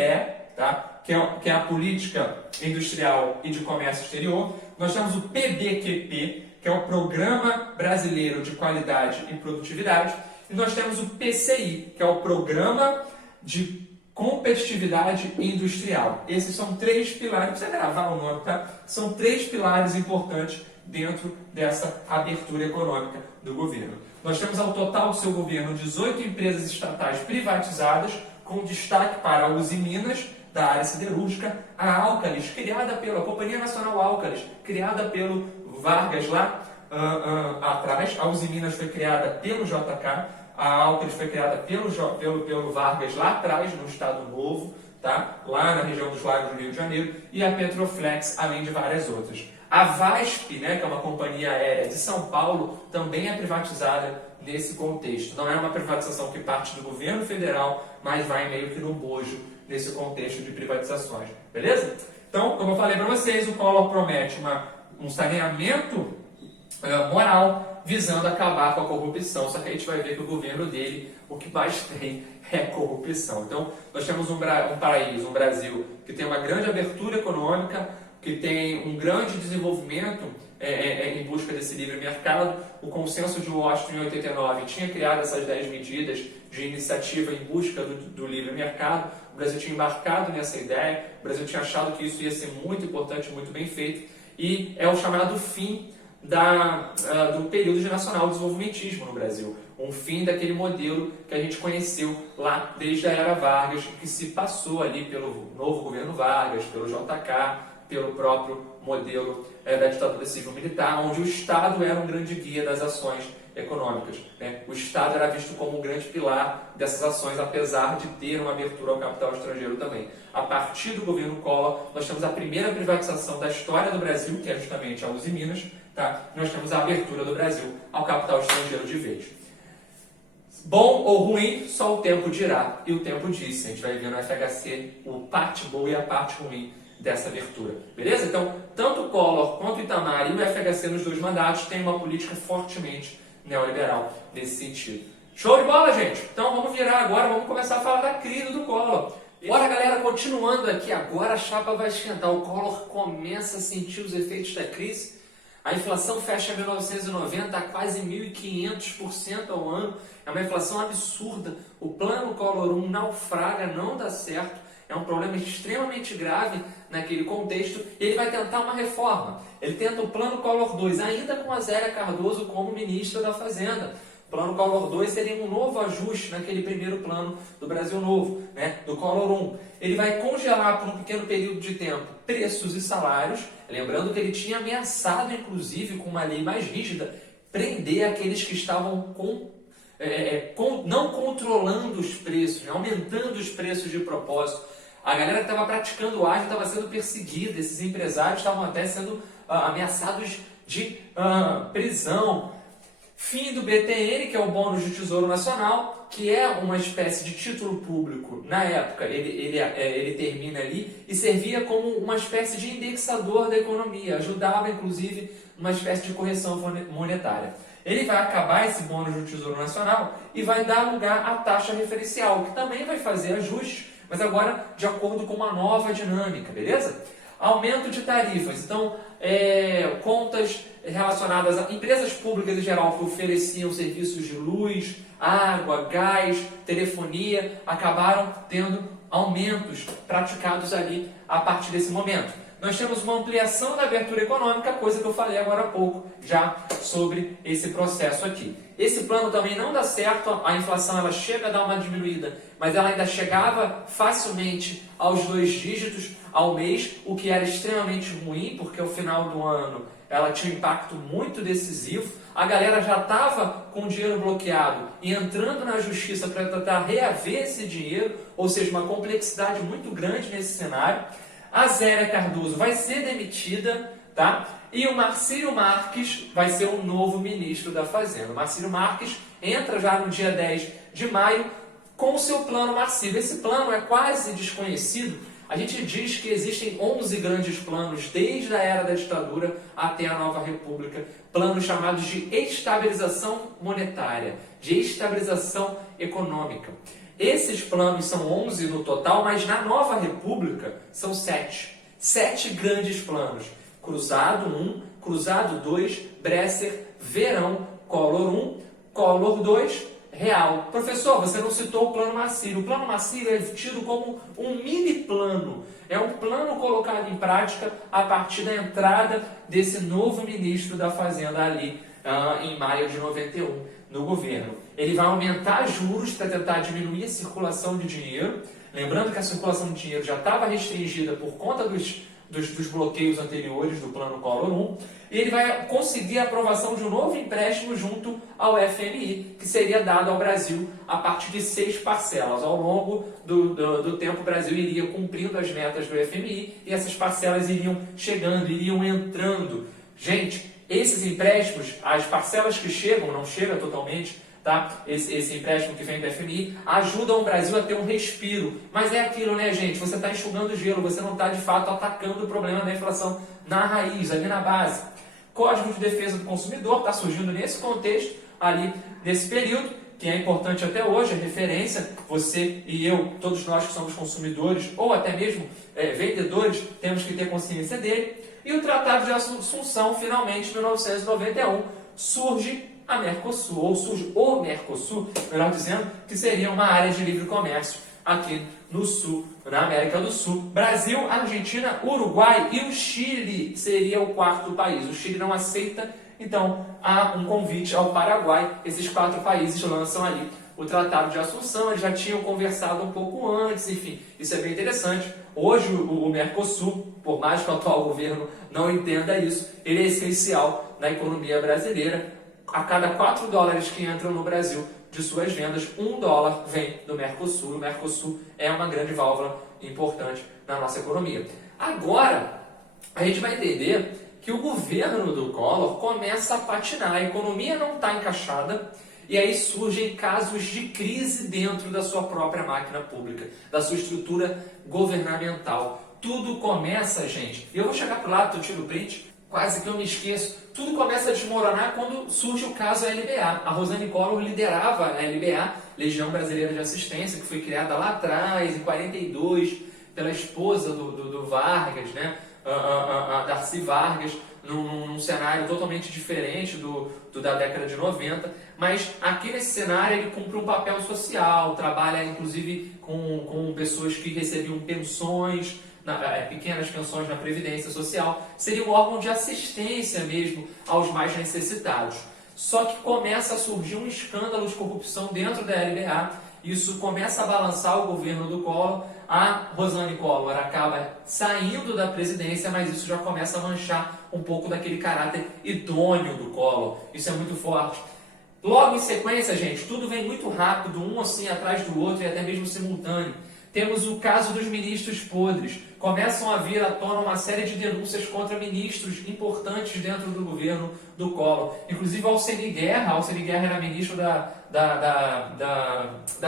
tá? que é a Política Industrial e de Comércio Exterior. Nós temos o PBQP, que é o Programa Brasileiro de Qualidade e Produtividade. E nós temos o PCI, que é o Programa de Competitividade Industrial. Esses são 3 pilares, não precisa gravar o nome, tá? São 3 pilares importantes dentro dessa abertura econômica do governo. Nós temos ao total do seu governo 18 empresas estatais privatizadas, com destaque para a Usiminas, da área siderúrgica, a Álcalis, criada pela Companhia Nacional Álcalis, criada pelo Vargas lá atrás. A Usiminas foi criada pelo JK, a Álcalis foi criada pelo Vargas lá atrás, no Estado Novo, tá? Lá na região dos Lagos do Rio de Janeiro, e a Petroflex, além de várias outras. A VASP, né, que é uma companhia aérea de São Paulo, também é privatizada nesse contexto. Não é uma privatização que parte do governo federal, mas vai meio que no bojo nesse contexto de privatizações. Beleza? Então, como eu falei para vocês, o Collor promete um saneamento moral visando acabar com a corrupção. Só que a gente vai ver que o governo dele, o que mais tem é corrupção. Então, nós temos um país, um Brasil, que tem uma grande abertura econômica, que tem um grande desenvolvimento em busca desse livre mercado. O consenso de Washington em 89 tinha criado essas 10 medidas de iniciativa em busca do livre mercado. O Brasil tinha embarcado nessa ideia, o Brasil tinha achado que isso ia ser muito importante, muito bem feito, e é o chamado fim do período de nacional desenvolvimentismo no Brasil. Um fim daquele modelo que a gente conheceu lá desde a era Vargas, que se passou ali pelo novo governo Vargas, pelo JK, pelo próprio modelo da ditadura civil-militar, onde o Estado era um grande guia das ações econômicas, né? O Estado era visto como um grande pilar dessas ações, apesar de ter uma abertura ao capital estrangeiro também. A partir do governo Collor, nós temos a primeira privatização da história do Brasil, que é justamente a Uzi Minas, tá? Nós temos a abertura do Brasil ao capital estrangeiro de vez. Bom ou ruim, só o tempo dirá, e o tempo disse. A gente vai ver no FHC a parte boa e a parte ruim dessa abertura, beleza? Então, tanto o Collor quanto o Itamar e o FHC nos 2 mandatos têm uma política fortemente neoliberal nesse sentido. Show de bola, gente? Então vamos virar agora, vamos começar a falar da crise do Collor. Bora, galera, continuando aqui, agora a chapa vai esquentar. O Collor começa a sentir os efeitos da crise. A inflação fecha em 1990 a quase 1.500% ao ano. É uma inflação absurda. O plano Collor 1 naufraga, não dá certo. É um problema extremamente grave naquele contexto. E ele vai tentar uma reforma. Ele tenta o plano Collor 2, ainda com a Zélia Cardoso como ministra da Fazenda. O plano Collor 2 seria um novo ajuste naquele primeiro plano do Brasil Novo, né, do Collor 1. Ele vai congelar por um pequeno período de tempo preços e salários, lembrando que ele tinha ameaçado, inclusive, com uma lei mais rígida, prender aqueles que estavam não controlando os preços, né, aumentando os preços de propósito. A galera que estava praticando o ágio estava sendo perseguida, esses empresários estavam até sendo ameaçados de prisão. Fim do BTN, que é o bônus do Tesouro Nacional, que é uma espécie de título público. Na época, ele termina ali e servia como uma espécie de indexador da economia, ajudava, inclusive, uma espécie de correção monetária. Ele vai acabar esse bônus do Tesouro Nacional e vai dar lugar à taxa referencial, que também vai fazer ajustes, mas agora de acordo com uma nova dinâmica, beleza? Aumento de tarifas, então contas relacionadas a empresas públicas em geral que ofereciam serviços de luz, água, gás, telefonia, acabaram tendo aumentos praticados ali a partir desse momento. Nós temos uma ampliação da abertura econômica, coisa que eu falei agora há pouco já sobre esse processo aqui. Esse plano também não dá certo, a inflação ela chega a dar uma diminuída, mas ela ainda chegava facilmente aos 2 dígitos ao mês, o que era extremamente ruim, porque ao final do ano ela tinha um impacto muito decisivo. A galera já estava com o dinheiro bloqueado e entrando na justiça para tentar reaver esse dinheiro, ou seja, uma complexidade muito grande nesse cenário. A Zélia Cardoso vai ser demitida, tá? E o Marcílio Marques vai ser o novo ministro da Fazenda. O Marcílio Marques entra já no dia 10 de maio com o seu plano Marcílio. Esse plano é quase desconhecido. A gente diz que existem 11 grandes planos desde a era da ditadura até a nova república, planos chamados de estabilização monetária, de estabilização econômica. Esses planos são 11 no total, mas na nova república são 7. 7 grandes planos. Cruzado 1, Cruzado 2, Bresser, Verão, Collor 1, Collor 2, Real. Professor, você não citou o plano Marcílio. O plano Marcílio é tido como um mini plano. É um plano colocado em prática a partir da entrada desse novo ministro da Fazenda ali em maio de 91 no governo. Ele vai aumentar juros para tentar diminuir a circulação de dinheiro. Lembrando que a circulação de dinheiro já estava restringida por conta dos bloqueios anteriores do plano Collor 1, e ele vai conseguir a aprovação de um novo empréstimo junto ao FMI, que seria dado ao Brasil a partir de 6 parcelas. Ao longo do tempo, o Brasil iria cumprindo as metas do FMI e essas parcelas iriam chegando, iriam entrando. Gente, esses empréstimos, as parcelas que chegam, não chega totalmente, tá? Esse empréstimo que vem do FMI, ajudam o Brasil a ter um respiro. Mas é aquilo, né, gente? Você está enxugando gelo, você não está, de fato, atacando o problema da inflação na raiz, ali na base. Código de Defesa do Consumidor está surgindo nesse contexto, ali, nesse período, que é importante até hoje, é referência. Você e eu, todos nós que somos consumidores, ou até mesmo vendedores, temos que ter consciência dele. E o Tratado de Assunção, finalmente, em 1991, surge a Mercosul, ou surge o Mercosul, melhor dizendo, que seria uma área de livre comércio aqui no Sul, na América do Sul. Brasil, Argentina, Uruguai e o Chile seria o 4º país. O Chile não aceita, então há um convite ao Paraguai. Esses 4 países lançam ali o Tratado de Assunção. Eles já tinham conversado um pouco antes, enfim, isso é bem interessante. Hoje o Mercosul, por mais que o atual governo não entenda isso, ele é essencial na economia brasileira. a cada 4 dólares que entram no Brasil de suas vendas, 1 dólar vem do Mercosul. O Mercosul é uma grande válvula importante na nossa economia. Agora, a gente vai entender que o governo do Collor começa a patinar, a economia não está encaixada, e aí surgem casos de crise dentro da sua própria máquina pública, da sua estrutura governamental. Tudo começa, gente, e eu vou chegar para o lado, eu tiro o print, quase que eu me esqueço, tudo começa a desmoronar quando surge o caso LBA. A Rosane Collor liderava a LBA, Legião Brasileira de Assistência, que foi criada lá atrás, em 42, pela esposa do Vargas, né? A Darcy Vargas, num cenário totalmente diferente do da década de 90, mas aqui nesse cenário ele cumpre um papel social, trabalha inclusive com pessoas que recebiam pensões, pequenas pensões na Previdência Social, seria um órgão de assistência mesmo aos mais necessitados. Só que começa a surgir um escândalo de corrupção dentro da LBA, isso começa a balançar o governo do Collor, a Rosane Collor acaba saindo da presidência, mas isso já começa a manchar um pouco daquele caráter idôneo do Collor, isso é muito forte. Logo em sequência, gente, tudo vem muito rápido, um assim atrás do outro e até mesmo simultâneo. Temos o caso dos ministros podres. Começam a vir à tona uma série de denúncias contra ministros importantes dentro do governo do Collor. Inclusive Alceni Guerra era ministro da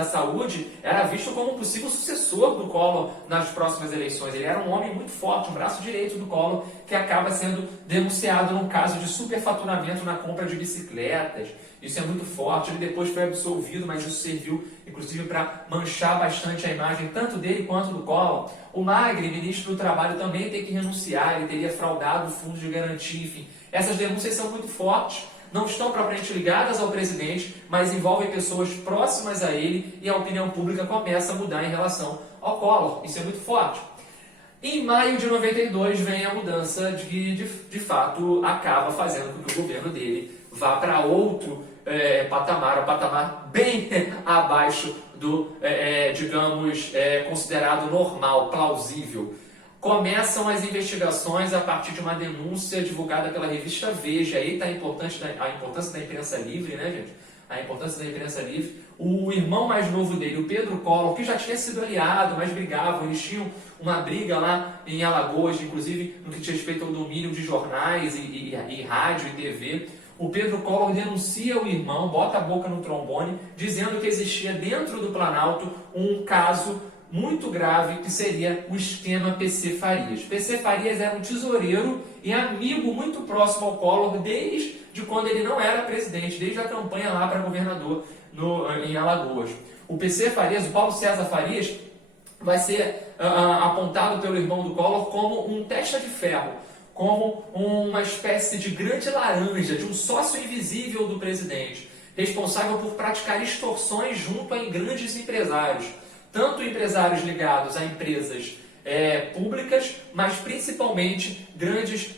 Saúde, era visto como um possível sucessor do Collor nas próximas eleições. Ele era um homem muito forte, um braço direito do Collor, que acaba sendo denunciado num caso de superfaturamento na compra de bicicletas. Isso é muito forte. Ele depois foi absolvido, mas isso serviu, inclusive, para manchar bastante a imagem tanto dele quanto do Collor. O Magri, ministro do Trabalho, também tem que renunciar. Ele teria fraudado o fundo de garantia, enfim. Essas denúncias são muito fortes, não estão propriamente ligadas ao presidente, mas envolvem pessoas próximas a ele e a opinião pública começa a mudar em relação ao Collor. Isso é muito forte. Em maio de 92 vem a mudança que, de fato, acaba fazendo com que o governo dele vá para outro patamar, um patamar bem abaixo do, digamos, considerado normal, plausível. Começam as investigações a partir de uma denúncia divulgada pela revista Veja. Aí está a importância da imprensa livre, né, gente? A importância da imprensa livre. O irmão mais novo dele, o Pedro Collor, que já tinha sido aliado, mas brigavam, eles tinham uma briga lá em Alagoas, inclusive no que diz respeito ao domínio de jornais e rádio e TV. O Pedro Collor denuncia o irmão, bota a boca no trombone, dizendo que existia dentro do Planalto um caso muito grave, que seria o esquema PC Farias. PC Farias era um tesoureiro e amigo muito próximo ao Collor desde quando ele não era presidente, desde a campanha lá para governador em Alagoas. O PC Farias, o Paulo César Farias, vai ser apontado pelo irmão do Collor como um testa de ferro, como uma espécie de grande laranja, de um sócio invisível do presidente, responsável por praticar extorsões junto a grandes empresários, tanto empresários ligados a empresas públicas, mas principalmente grandes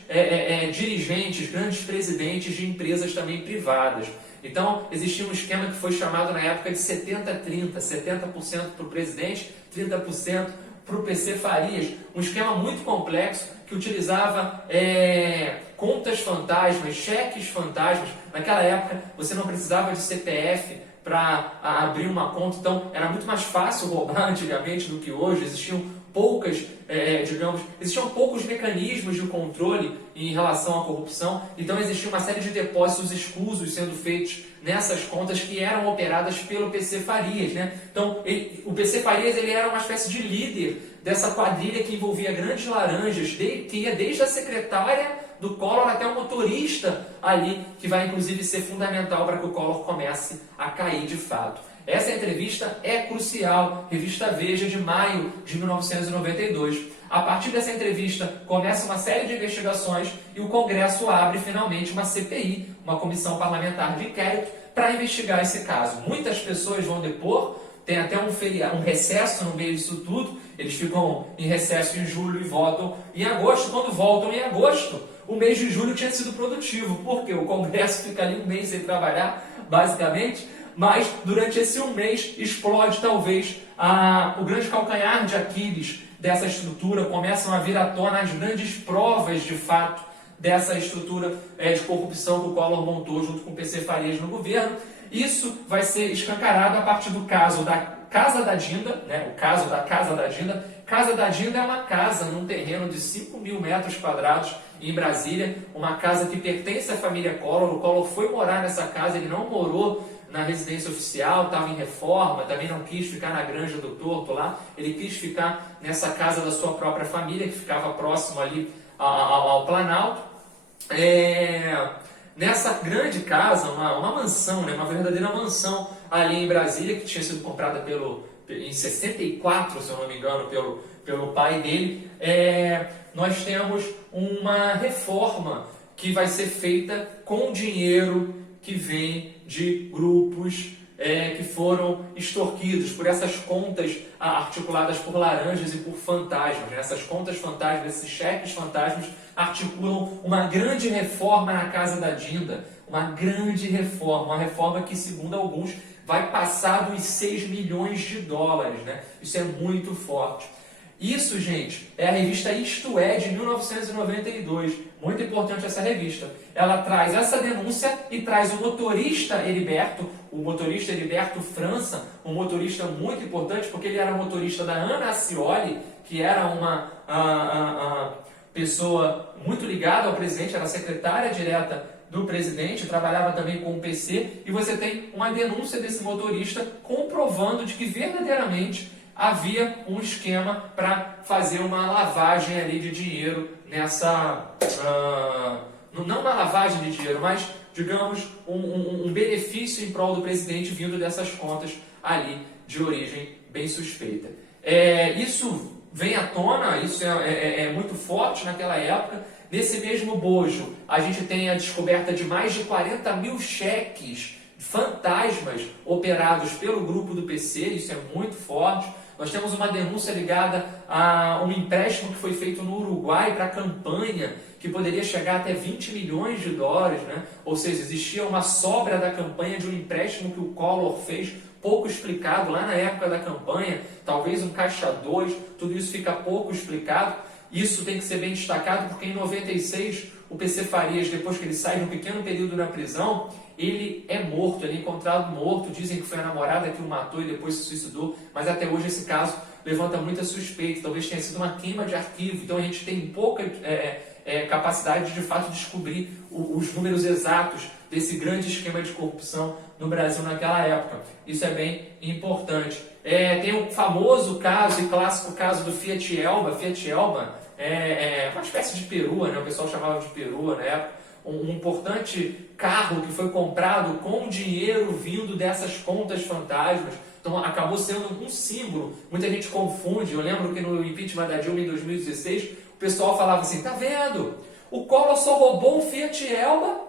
dirigentes, grandes presidentes de empresas também privadas. Então, existia um esquema que foi chamado na época de 70-30, 70% para o presidente, 30% para o PC Farias, um esquema muito complexo que utilizava contas fantasmas, cheques fantasmas. Naquela época, você não precisava de CPF para abrir uma conta, então era muito mais fácil roubar antigamente do que hoje. Existiam poucos mecanismos de controle em relação à corrupção, então existia uma série de depósitos escusos sendo feitos nessas contas que eram operadas pelo PC Farias, né? Então, o PC Farias ele era uma espécie de líder dessa quadrilha que envolvia grandes laranjas, que ia desde a secretária do Collor até o motorista ali, que vai inclusive ser fundamental para que o Collor comece a cair de fato. Essa entrevista é crucial, revista Veja de maio de 1992. A partir dessa entrevista começa uma série de investigações e o Congresso abre finalmente uma CPI, uma comissão parlamentar de inquérito, para investigar esse caso. Muitas pessoas vão depor, tem até um recesso no meio disso tudo, eles ficam em recesso em julho e votam em agosto. Quando voltam em agosto, o mês de julho tinha sido produtivo, porque o Congresso fica ali um mês sem trabalhar, basicamente, mas durante esse um mês explode talvez o grande calcanhar de Aquiles dessa estrutura, começam a vir à tona as grandes provas de fato dessa estrutura de corrupção que o Collor montou junto com o PC Farias no governo. Isso vai ser escancarado a partir do caso da Casa da Dinda, né? O caso da Casa da Dinda. Casa da Dinda é uma casa num terreno de 5.000 metros quadrados em Brasília, uma casa que pertence à família Collor. O Collor foi morar nessa casa, ele não morou na residência oficial, estava em reforma, também não quis ficar na Granja do Torto lá, ele quis ficar nessa casa da sua própria família, que ficava próximo ali ao Planalto. Nessa grande casa, uma mansão, né, uma verdadeira mansão ali em Brasília, que tinha sido comprada em 64, se eu não me engano, pelo pai dele, nós temos uma reforma que vai ser feita com dinheiro que vem de grupos que foram extorquidos por essas contas articuladas por laranjas e por fantasmas. Né? Essas contas fantasmas, esses cheques fantasmas, articulam uma grande reforma na Casa da Dinda. Uma grande reforma, uma reforma que, segundo alguns, vai passar dos 6 milhões de dólares. Né? Isso é muito forte. Isso, gente, é a revista Isto É, de 1992. Muito importante essa revista. Ela traz essa denúncia e traz o motorista Heriberto França, um motorista muito importante, porque ele era motorista da Ana Ascioli, que era uma pessoa muito ligada ao presidente, era secretária direta do presidente, trabalhava também com o PC, e você tem uma denúncia desse motorista comprovando de que verdadeiramente havia um esquema para fazer uma lavagem ali de dinheiro nessa... não uma lavagem de dinheiro, mas, digamos, um benefício em prol do presidente vindo dessas contas ali de origem bem suspeita. Isso vem à tona, isso é muito forte naquela época. Nesse mesmo bojo, a gente tem a descoberta de mais de 40 mil cheques fantasmas operados pelo grupo do PC, isso é muito forte. Nós temos uma denúncia ligada a um empréstimo que foi feito no Uruguai para a campanha, que poderia chegar até 20 milhões de dólares, né? Ou seja, existia uma sobra da campanha de um empréstimo que o Collor fez, pouco explicado lá na época da campanha, talvez um caixa 2, tudo isso fica pouco explicado. Isso tem que ser bem destacado, porque em 96, o PC Farias, depois que ele sai de um pequeno período na prisão, ele é morto, ele é encontrado morto. Dizem que foi a namorada que o matou e depois se suicidou, mas até hoje esse caso levanta muita suspeita. Talvez tenha sido uma queima de arquivo, então a gente tem pouca capacidade de fato de descobrir os números exatos desse grande esquema de corrupção no Brasil naquela época. Isso é bem importante. Tem o famoso caso e clássico caso do Fiat Elba. Fiat Elba é uma espécie de perua, né? O pessoal chamava de perua na época. Um importante carro que foi comprado com dinheiro vindo dessas contas fantasmas. Então acabou sendo um símbolo. Muita gente confunde. Eu lembro que no impeachment da Dilma em 2016, o pessoal falava assim, tá vendo? O Collor só roubou um Fiat Elba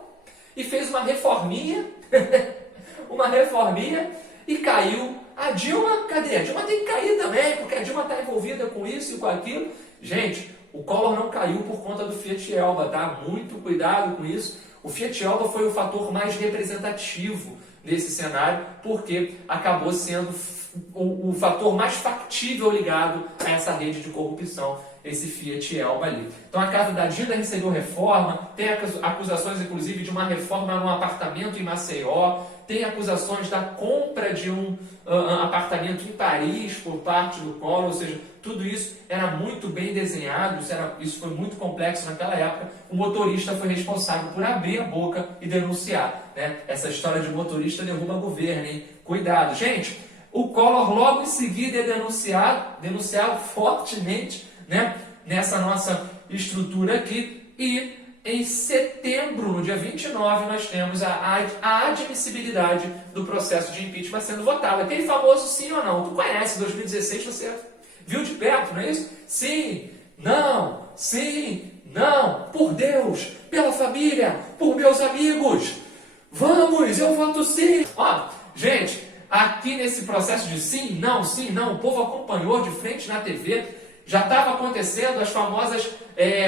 e fez uma reforminha, e caiu. A Dilma, cadê? A Dilma tem que cair também, porque a Dilma está envolvida com isso e com aquilo. Gente, o Collor não caiu por conta do Fiat Elba, tá? Muito cuidado com isso. O Fiat Elba foi o fator mais representativo nesse cenário, porque acabou sendo o fator mais factível ligado a essa rede de corrupção, esse Fiat Elba ali. Então a Casa da Dinda recebeu reforma, tem acusações inclusive de uma reforma num apartamento em Maceió, tem acusações da compra de um apartamento em Paris por parte do Collor, ou seja, tudo isso era muito bem desenhado, isso foi muito complexo naquela época. O motorista foi responsável por abrir a boca e denunciar. Né? Essa história de motorista derruba governo, hein? Cuidado. Gente, o Collor logo em seguida é denunciado fortemente, né? Nessa nossa estrutura aqui, e em setembro, no dia 29, nós temos a admissibilidade do processo de impeachment sendo votado. Aquele famoso sim ou não. Tu conhece, 2016 você viu de perto, não é isso? Sim, não, por Deus, pela família, por meus amigos. Vamos, eu voto sim. Ó, gente, aqui nesse processo de sim, não, o povo acompanhou de frente na TV. Já estava acontecendo as famosas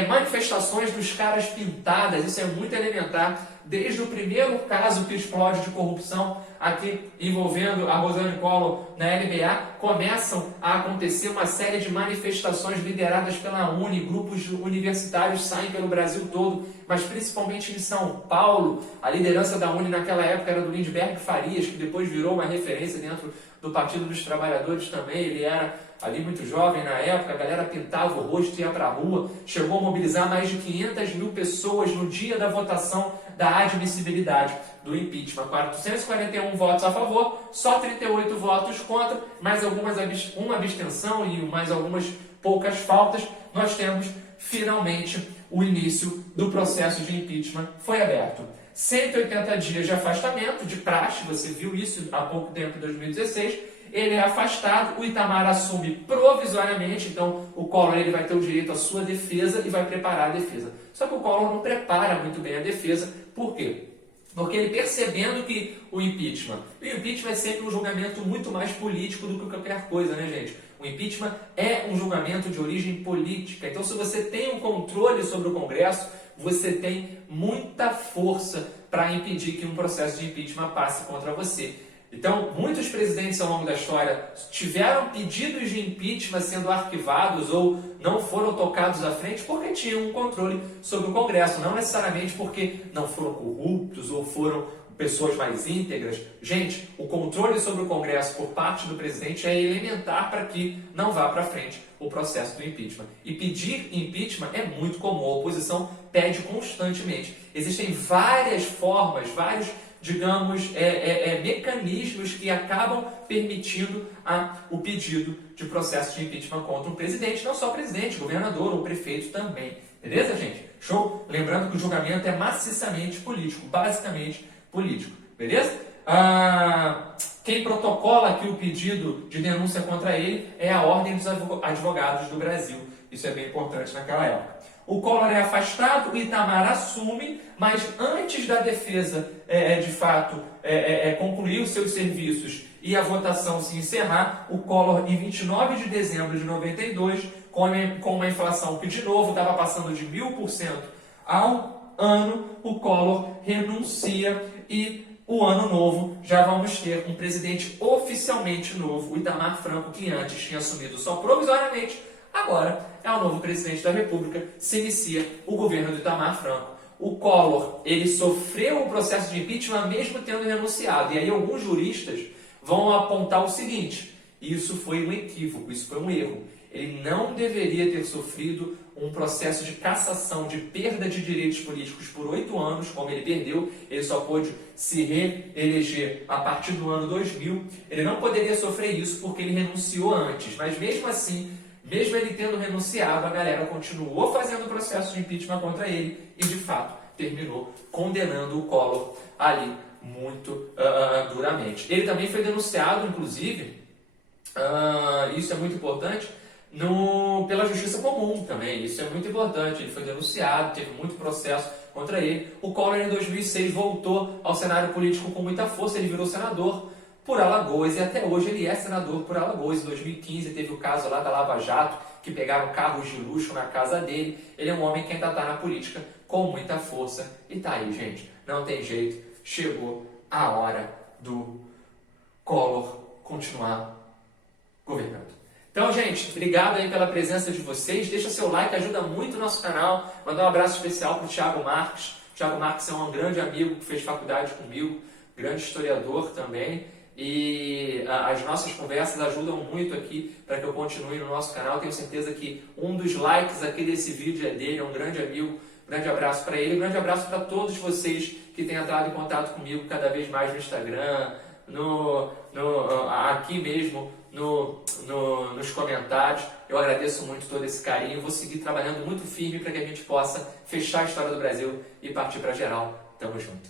manifestações dos caras pintadas, isso é muito elementar. desde o primeiro caso que explode de corrupção aqui envolvendo a Rosane Collor na LBA, começam a acontecer uma série de manifestações lideradas pela Uni, grupos universitários saem pelo Brasil todo, mas principalmente em São Paulo. A liderança da Uni naquela época era do Lindbergh Farias, que depois virou uma referência dentro do Partido dos Trabalhadores também. Ele era ali muito jovem na época, a galera pintava o rosto e ia para a rua, chegou a mobilizar mais de 500 mil pessoas no dia da votação da admissibilidade do impeachment. 441 votos a favor, só 38 votos contra, mais uma abstenção e mais algumas poucas faltas. Nós temos finalmente o início do processo de impeachment foi aberto. 180 dias de afastamento, de praxe, você viu isso há pouco tempo, em 2016, ele é afastado, o Itamar assume provisoriamente, então o Collor ele vai ter o direito à sua defesa e vai preparar a defesa. Só que o Collor não prepara muito bem a defesa, por quê? Porque ele percebendo que o impeachment é sempre um julgamento muito mais político do que qualquer coisa, né, gente? O impeachment é um julgamento de origem política. Então, se você tem um controle sobre o Congresso, você tem muita força para impedir que um processo de impeachment passe contra você. Então, muitos presidentes ao longo da história tiveram pedidos de impeachment sendo arquivados ou não foram tocados à frente porque tinham um controle sobre o Congresso, não necessariamente porque não foram corruptos ou foram pessoas mais íntegras. Gente, o controle sobre o Congresso por parte do presidente é elementar para que não vá para frente o processo do impeachment. E pedir impeachment é muito comum, a oposição pede constantemente. Existem várias formas, vários mecanismos que acabam permitindo o pedido de processo de impeachment contra um presidente, não só presidente, governador ou prefeito também. Beleza, gente? Show? Lembrando que o julgamento é maciçamente político, basicamente político. Beleza? Quem protocola aqui o pedido de denúncia contra ele é a Ordem dos Advogados do Brasil. Isso é bem importante naquela época. O Collor é afastado, o Itamar assume, mas antes da defesa, de fato, concluir os seus serviços e a votação se encerrar, o Collor, em 29 de dezembro de 92, com uma inflação que, de novo, estava passando de 1000% ao ano, o Collor renuncia e o ano novo já vamos ter um presidente oficialmente novo, o Itamar Franco, que antes tinha assumido só provisoriamente. Agora é o novo presidente da República, se inicia o governo do Itamar Franco. O Collor, ele sofreu o processo de impeachment mesmo tendo renunciado. E aí alguns juristas vão apontar o seguinte: isso foi um equívoco, isso foi um erro. Ele não deveria ter sofrido um processo de cassação, de perda de direitos políticos por 8 anos, como ele perdeu. Ele só pôde se reeleger a partir do ano 2000. Ele não poderia sofrer isso porque ele renunciou antes, mas mesmo assim, mesmo ele tendo renunciado, a galera continuou fazendo o processo de impeachment contra ele e, de fato, terminou condenando o Collor ali muito duramente. Ele também foi denunciado, inclusive, isso é muito importante, pela Justiça Comum também. Isso é muito importante. Ele foi denunciado, teve muito processo contra ele. O Collor, em 2006, voltou ao cenário político com muita força. Ele virou senador por Alagoas, e até hoje ele é senador por Alagoas. Em 2015 teve o caso lá da Lava Jato, que pegaram carros de luxo na casa dele. Ele é um homem que ainda está na política com muita força. E tá aí, gente, não tem jeito, chegou a hora do Collor continuar governando. Então, gente, obrigado aí pela presença de vocês. Deixa seu like, ajuda muito o nosso canal. Mandar um abraço especial para o Thiago Marques. O Thiago Marques é um grande amigo que fez faculdade comigo, grande historiador também. E as nossas conversas ajudam muito aqui para que eu continue no nosso canal. Tenho certeza que um dos likes aqui desse vídeo é dele, é um grande amigo. Grande abraço para ele, grande abraço para todos vocês que têm entrado em contato comigo cada vez mais no Instagram, aqui mesmo nos comentários. Eu agradeço muito todo esse carinho. Vou seguir trabalhando muito firme para que a gente possa fechar a história do Brasil e partir para geral. Tamo junto.